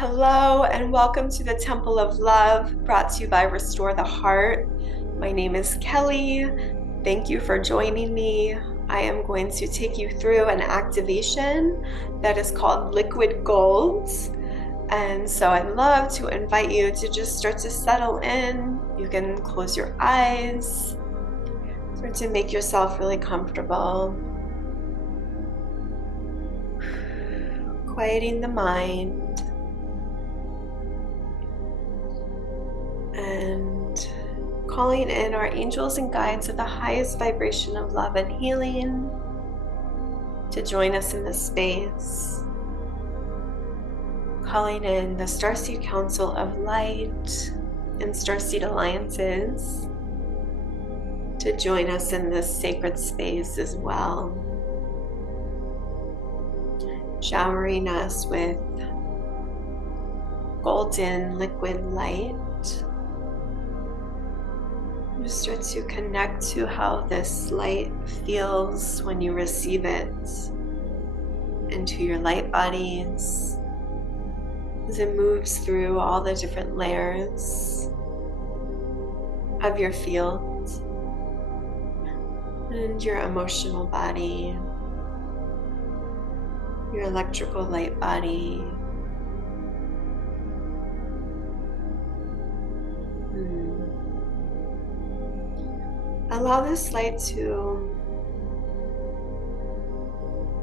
Hello and welcome to the Temple of Love, brought to you by Restore the Heart. My name is Kelly. Thank you for joining me. I am going to take you through an activation that is called Liquid Gold. And so I'd love to invite you to just start to settle in. You can close your eyes, start to make yourself really comfortable. Quieting the mind. And calling in our angels and guides of the highest vibration of love and healing to join us in this space. Calling in the Starseed Council of Light and Starseed Alliances to join us in this sacred space as well. Showering us with golden liquid light. Just start to connect to how this light feels when you receive it into your light bodies as it moves through all the different layers of your field and your emotional body, your electrical light body. Allow this light to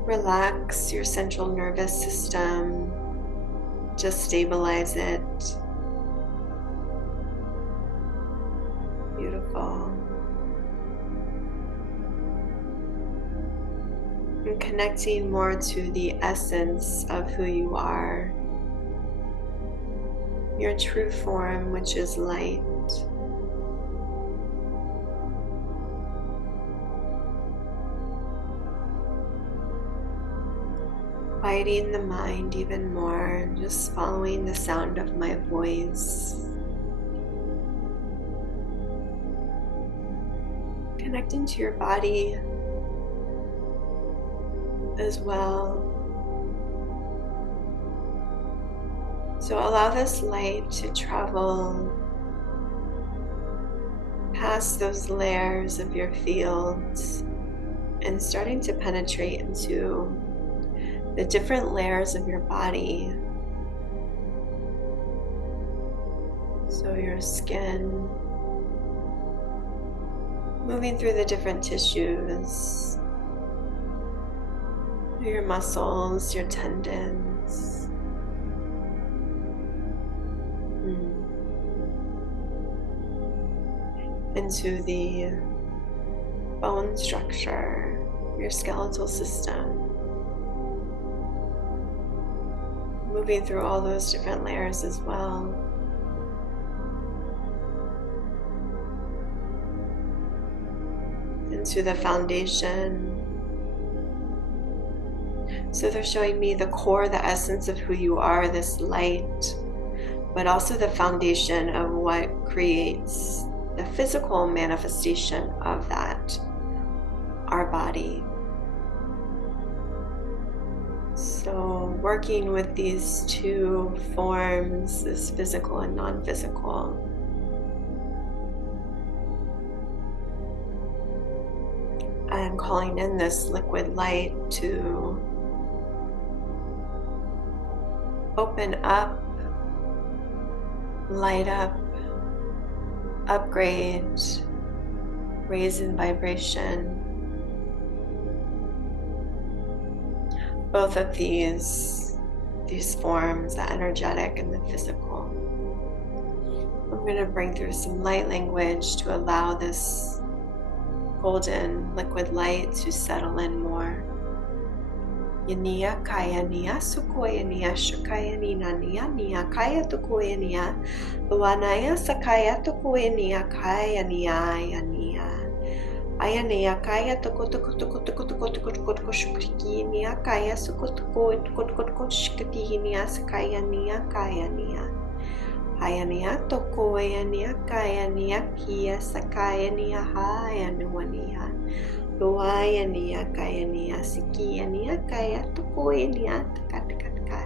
relax your central nervous system, just stabilize it. Beautiful. And connecting more to the essence of who you are, your true form, which is light. Quieting the mind even more, just following the sound of my voice. Connecting to your body as well. So allow this light to travel past those layers of your fields and starting to penetrate into the different layers of your body. So your skin, moving through the different tissues, your muscles, your tendons, into the bone structure, your skeletal system. Moving through all those different layers as well. Into the foundation. So they're showing me the core, the essence of who you are, this light, but also the foundation of what creates the physical manifestation of that, our body. So working with these two forms, this physical and non-physical. And calling in this liquid light to open up, light up, upgrade, raise in vibration. Both of these forms, the energetic and the physical. I'm going to bring through some light language to allow this golden liquid light to settle in more. Yania kaya nia sukoya nia shakaya nina nia nia kaya tukoya nia luanaya sakaya tukoya nia kaya nia nia. Ayania kaya toko toko toko toko toko toko toko toko shukriki nia kaya suko toko toko toko toko shkriki nia sakaya nia kaya nia. Ayania toko nia kaya nia kia sakaya nia haya nuania. Luaya nia kaya nia sikia nia kaya toko nia taka taka taka.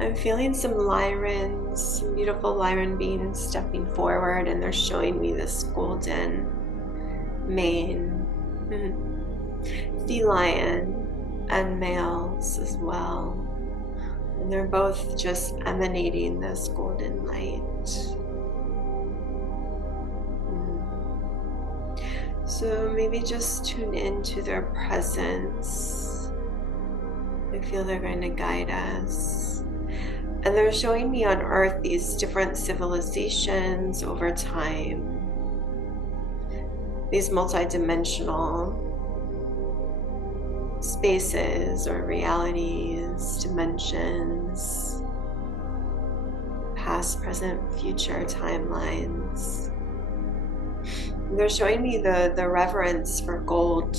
I'm feeling some lyrans, some beautiful lyran beings stepping forward, and they're showing me this golden mane, feline and males as well. And they're both just emanating this golden light. So maybe just tune into their presence. I feel they're going to guide us. And they're showing me on Earth these different civilizations over time. These multidimensional spaces or realities, dimensions, past, present, future timelines. They're showing me the reverence for gold,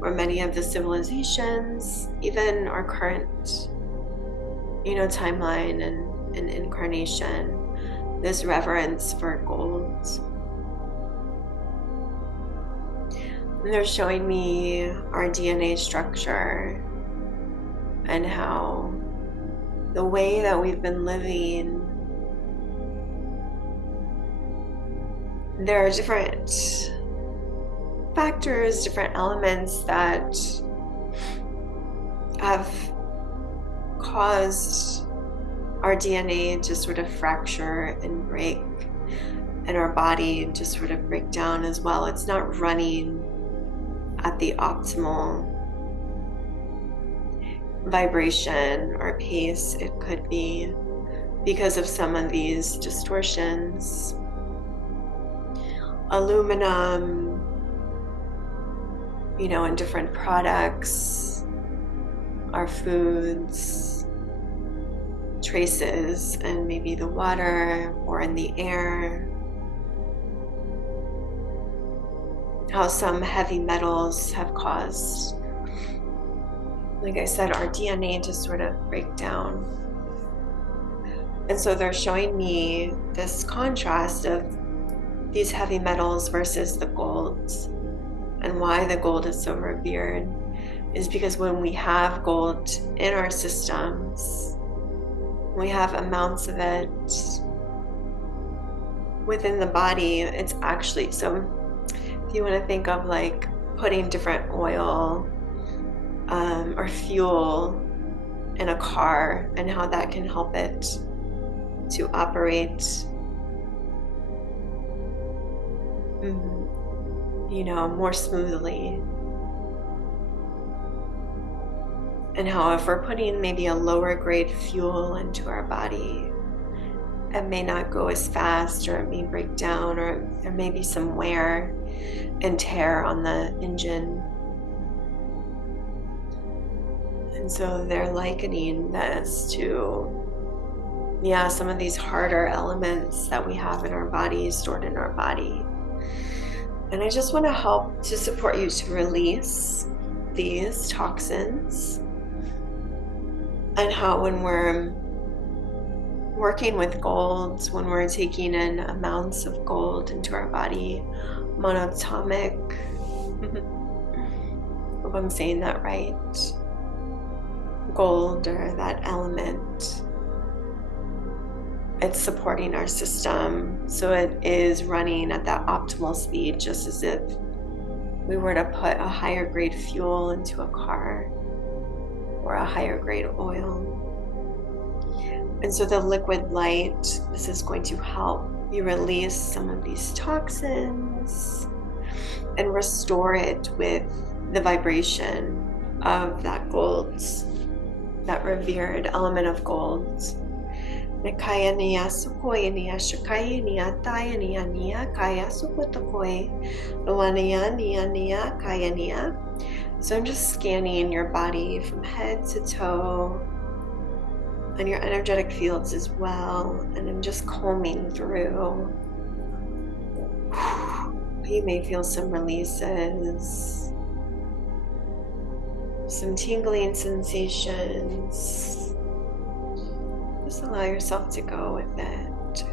or many of the civilizations, even our current, timeline and incarnation, this reverence for gold. And they're showing me our DNA structure and how the way that we've been living, there are different factors, different elements that have caused our DNA to sort of fracture and break, and our body to sort of break down as well. It's not running at the optimal vibration or pace it could be because of some of these distortions. Aluminum, in different products, our foods, traces in maybe the water or in the air. How some heavy metals have caused, like I said, our DNA to sort of break down. And so they're showing me this contrast of these heavy metals versus the golds. And why the gold is so revered is because when we have gold in our systems, we have amounts of it within the body. It's actually, so if you want to think of like putting different oil or fuel in a car and how that can help it to operate more smoothly. And how if we're putting maybe a lower grade fuel into our body, it may not go as fast, or it may break down, or there may be some wear and tear on the engine. And so they're likening this to, some of these harder elements that we have in our body, stored in our body. And I just want to help to support you to release these toxins, and how when we're working with gold, when we're taking in amounts of gold into our body, monatomic, hope I'm saying that right, gold, or that element, it's supporting our system, so it is running at that optimal speed, just as if we were to put a higher grade fuel into a car or a higher grade oil. And so the liquid light, this is going to help you release some of these toxins and restore it with the vibration of that gold, that revered element of gold. Kaya sukoi niya shakai niya taya niya kaya sukotokoi luania niya kaya niya. So I'm just scanning your body from head to toe and your energetic fields as well, and I'm just combing through. You may feel some releases, some tingling sensations. Just allow yourself to go with it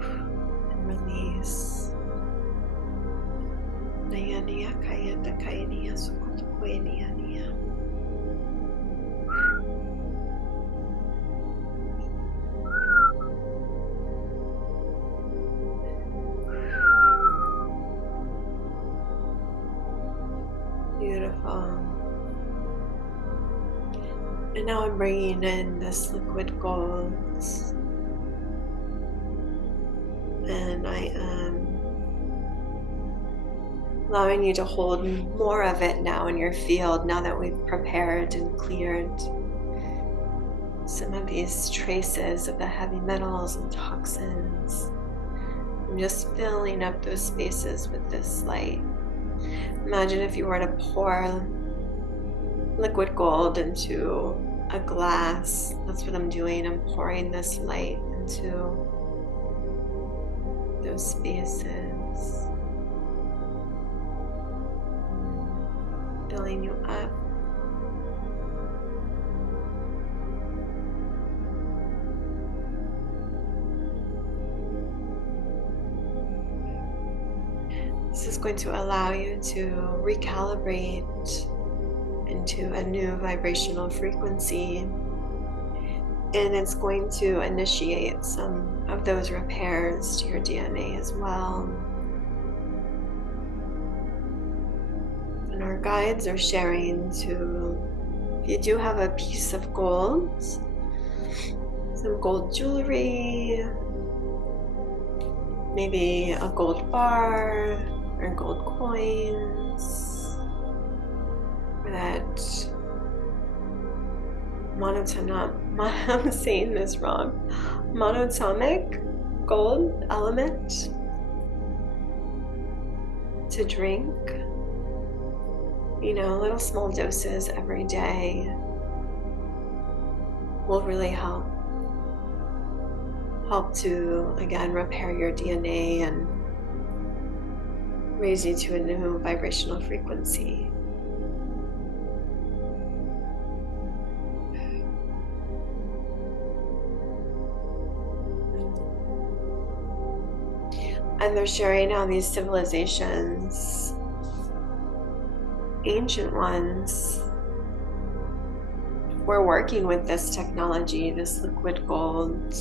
and release. Beautiful. And now I'm bringing in this liquid gold, and I am allowing you to hold more of it now in your field, now that we've prepared and cleared some of these traces of the heavy metals and toxins. I'm just filling up those spaces with this light. Imagine if you were to pour liquid gold into a glass. That's what I'm doing. I'm pouring this light into those spaces, filling you up. This is going to allow you to recalibrate into a new vibrational frequency, and it's going to initiate some of those repairs to your DNA as well. And our guides are sharing to, if you do have a piece of gold, some gold jewelry, maybe a gold bar or gold coins, or that I'm saying this wrong, monatomic gold element to drink, little small doses every day will really help to, again, repair your DNA and raise you to a new vibrational frequency. And they're sharing how these civilizations, ancient ones, were working with this technology, this liquid gold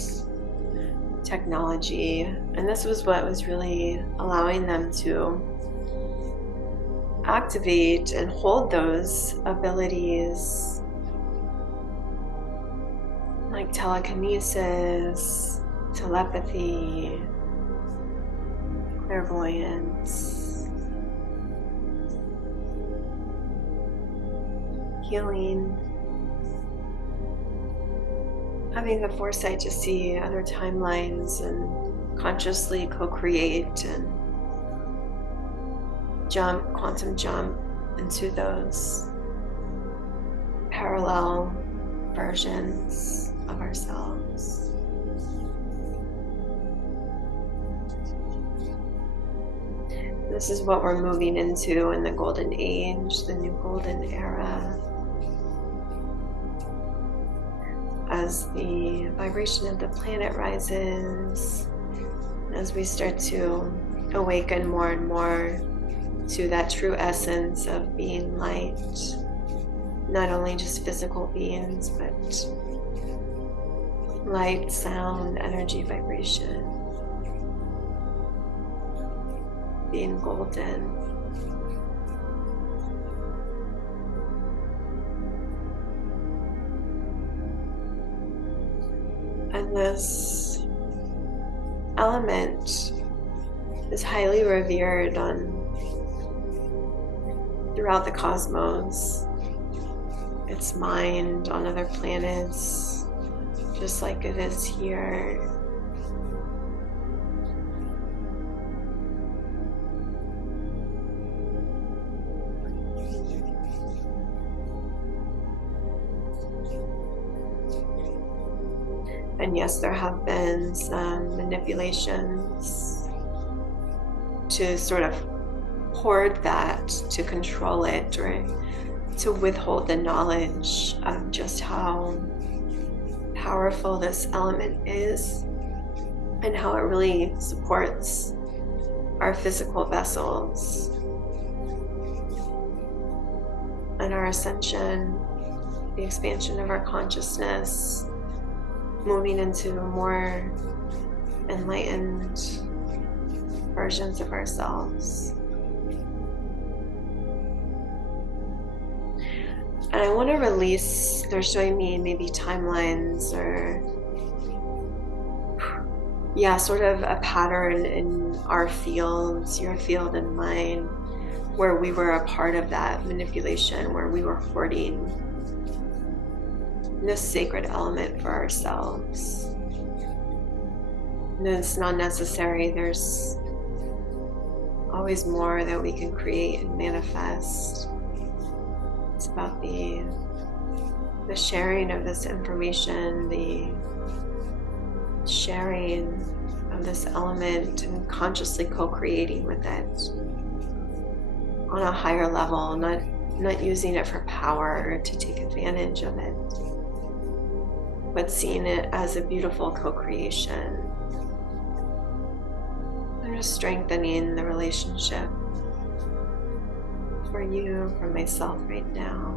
technology, and this was what was really allowing them to activate and hold those abilities like telekinesis, telepathy, clairvoyance, healing, having the foresight to see other timelines and consciously co-create and quantum jump into those parallel versions of ourselves. This is what we're moving into in the golden age, the new golden era. As the vibration of the planet rises, as we start to awaken more and more to that true essence of being light, not only just physical beings, but light, sound, energy, vibration, being golden. And this element is highly revered throughout the cosmos. It's mined on other planets, just like it is here. And yes, there have been some manipulations to sort of hoard that, to control it, or to withhold the knowledge of just how powerful this element is and how it really supports our physical vessels. and our ascension, the expansion of our consciousness, moving into more enlightened versions of ourselves. And I want to release, they're showing me maybe timelines or, yeah, sort of a pattern in our fields, your field and mine, where we were a part of that manipulation, where we were hoarding this sacred element for ourselves. And it's not necessary. There's always more that we can create and manifest. It's about the sharing of this information, the sharing of this element, and consciously co-creating with it on a higher level, not using it for power to take advantage of it, but seeing it as a beautiful co-creation. And just strengthening the relationship for you, for myself right now.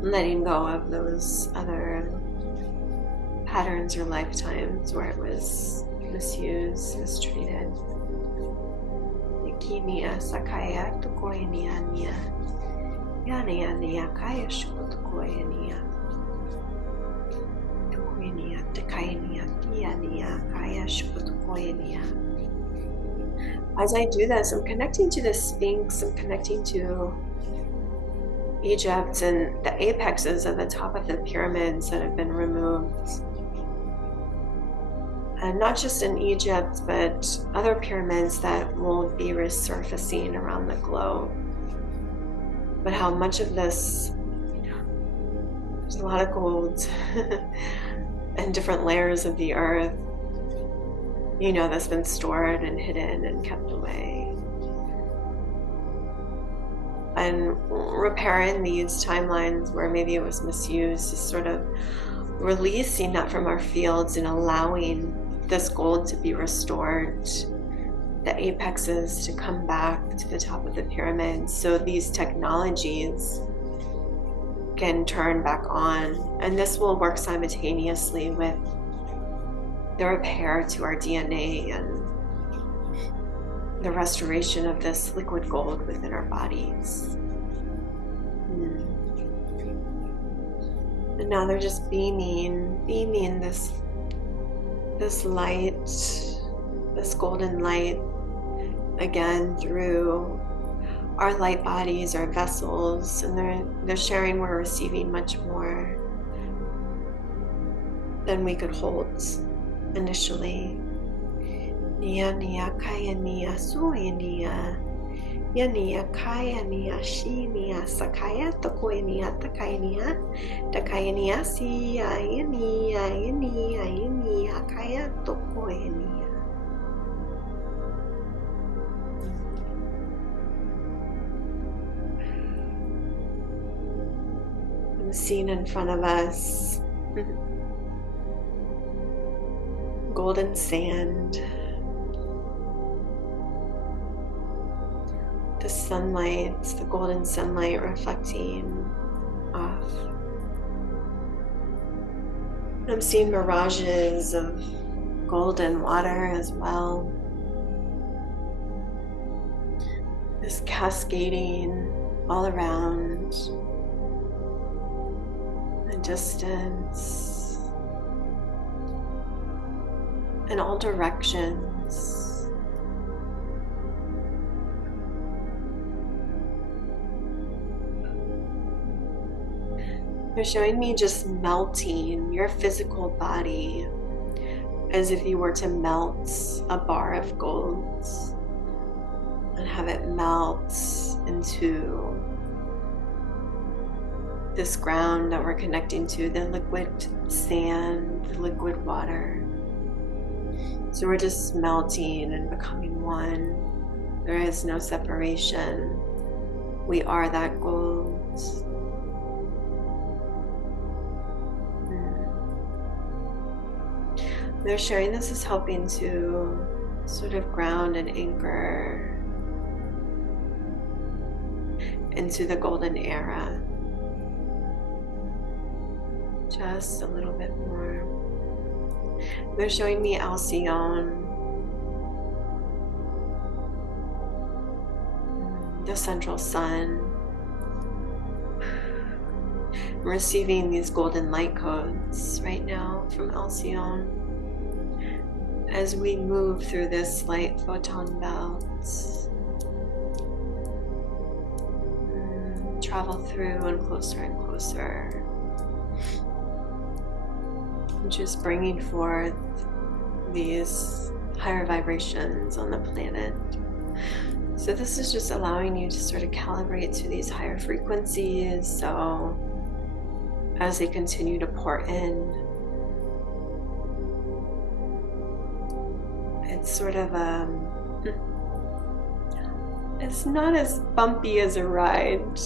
Letting go of those other patterns or lifetimes where it was misused, mistreated. Yakinia sakaya tukoenia nia. Yania nia kaya shukotukoenia. Tukoenia tekaenia tiania kaya shukotukoenia. As I do this, I'm connecting to the Sphinx, I'm connecting to Egypt and the apexes at the top of the pyramids that have been removed. And not just in Egypt, but other pyramids that will be resurfacing around the globe. But how much of this, there's a lot of gold and different layers of the earth, you know, that's been stored and hidden and kept away. And repairing these timelines where maybe it was misused is sort of releasing that from our fields and allowing this gold to be restored, the apexes to come back to the top of the pyramid, so these technologies can turn back on. And this will work simultaneously with the repair to our DNA and the restoration of this liquid gold within our bodies. And now they're just beaming this light, this golden light, again through our light bodies, our vessels, and they're sharing we're receiving much more than we could hold initially. Nia nia kaya nia sui nia. Ya nia kaya nia shi nia sakaya tokoi nia takai nia. Takai nia si ya nia kaya tokoi nia. I'm seeing in front of us golden sand, the sunlight, the golden sunlight reflecting off. I'm seeing mirages of golden water as well. This cascading all around, the distance, in all directions. They're showing me just melting your physical body as if you were to melt a bar of gold and have it melt into this ground that we're connecting to, the liquid sand, the liquid water. So we're just melting and becoming one. There is no separation. We are that gold. They're sharing this is helping to sort of ground and anchor into the golden era. Just a little bit more. They're showing me Alcyone, the central sun. I'm receiving these golden light codes right now from Alcyone as we move through this light photon belt. Travel through and closer, just bringing forth these higher vibrations on the planet. So this is just allowing you to sort of calibrate to these higher frequencies, so as they continue to pour in, it's sort of it's not as bumpy as a ride.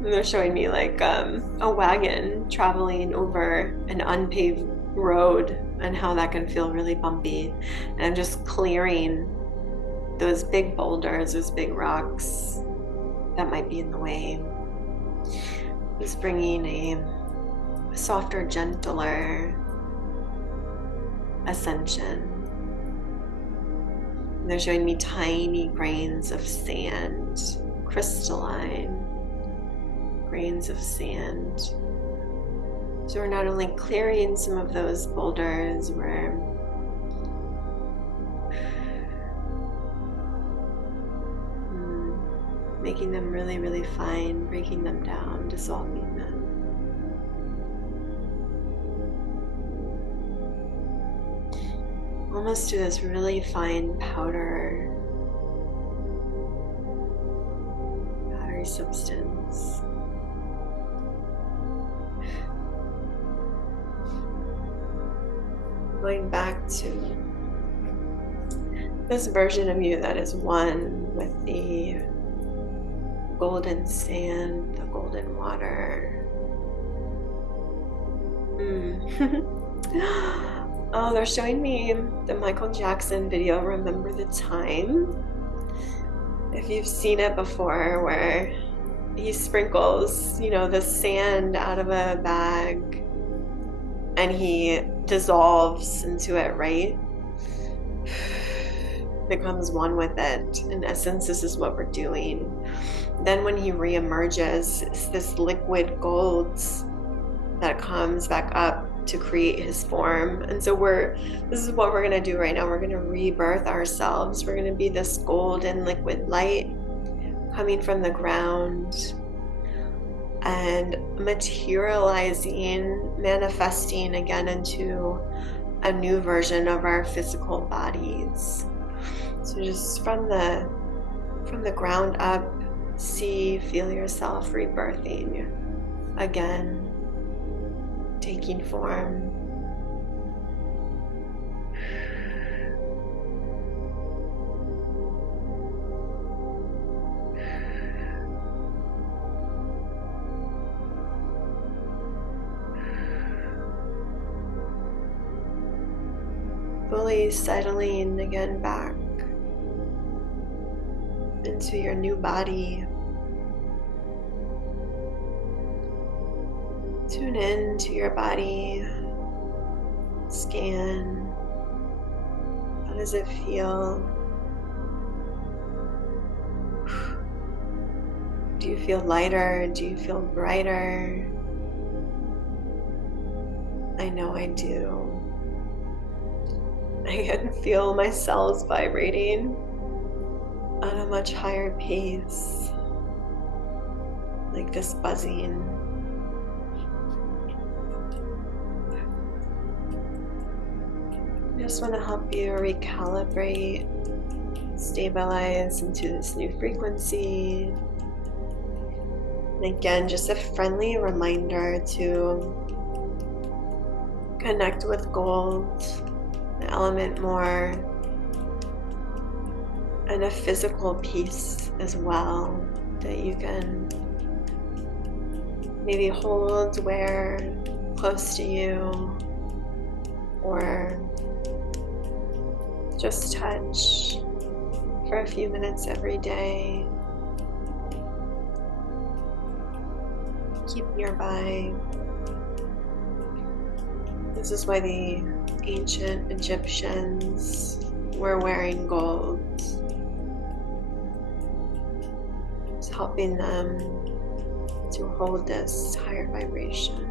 They're showing me like a wagon traveling over an unpaved road and how that can feel really bumpy, and just clearing those big boulders, those big rocks that might be in the way. Just bringing a softer, gentler ascension. They're showing me tiny grains of sand, crystalline grains of sand. So we're not only clearing some of those boulders, we're making them really, really fine, breaking them down, dissolving them. Almost to this really fine powdery substance. Going back to this version of you that is one with the golden sand, the golden water. Oh, they're showing me the Michael Jackson video, Remember the Time. If you've seen it before, where he sprinkles, you know, the sand out of a bag and he dissolves into it, right? Becomes one with it. In essence, this is what we're doing. Then when he re-emerges, it's this liquid gold that comes back up to create his form. And so this is what we're going to do right now. We're going to rebirth ourselves. We're going to be this golden liquid light coming from the ground and materializing, manifesting again into a new version of our physical bodies. So just from the ground up, feel yourself rebirthing again, taking form. Fully settling again back into your new body. Tune in to your body. Scan. How does it feel? Do you feel lighter? Do you feel brighter? I know I do. I can feel my cells vibrating at a much higher pace, like this buzzing. I just want to help you recalibrate, stabilize into this new frequency. And again, just a friendly reminder to connect with gold, the element more, and a physical piece as well that you can maybe hold, wear close to you, or just touch for a few minutes every day. keep nearby. This is why the ancient Egyptians were wearing gold. It's helping them to hold this higher vibration.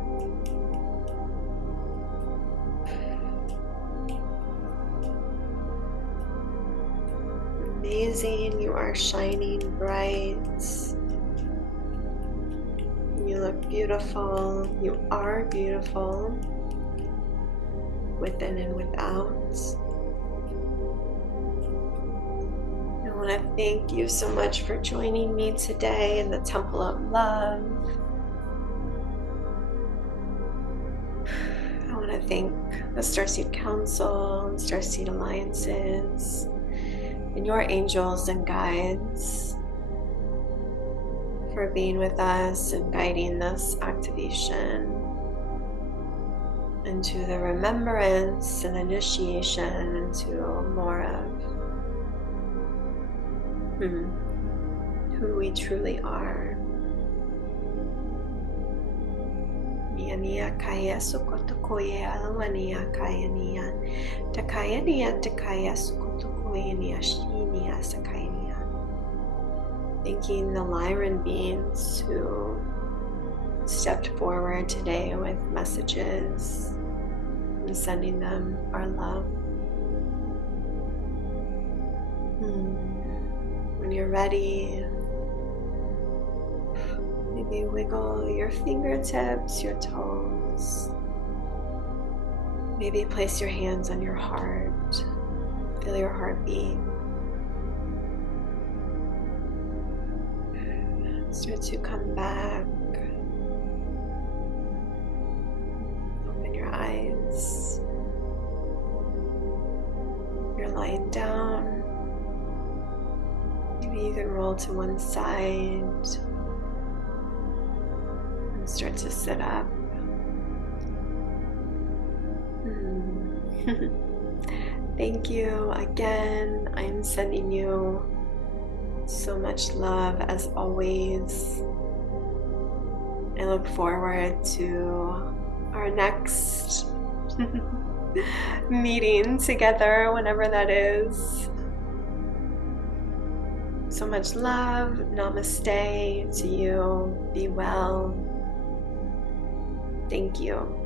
Amazing, you are shining bright. You look beautiful. You are beautiful, within and without. I want to thank you so much for joining me today in the Temple of Love. I want to thank the Starseed Council, Starseed Alliances, and your angels and guides for being with us and guiding this activation into the remembrance and initiation into more of who we truly are. Nia kaya sukotokoye alwania kaya nia takaya nia takaya sukotokoye nia shinia sakaya nia. Thanking the Lyran beings who stepped forward today with messages and sending them our love. When you're ready, maybe wiggle your fingertips, your toes. Maybe place your hands on your heart. Feel your heartbeat. Start to come back. Open your eyes. You're lying down. Maybe you can roll to one side and start to sit up. Thank you again. I'm sending you so much love as always. I look forward to our next meeting together, whenever that is. So much love. Namaste to you. Be well. Thank you.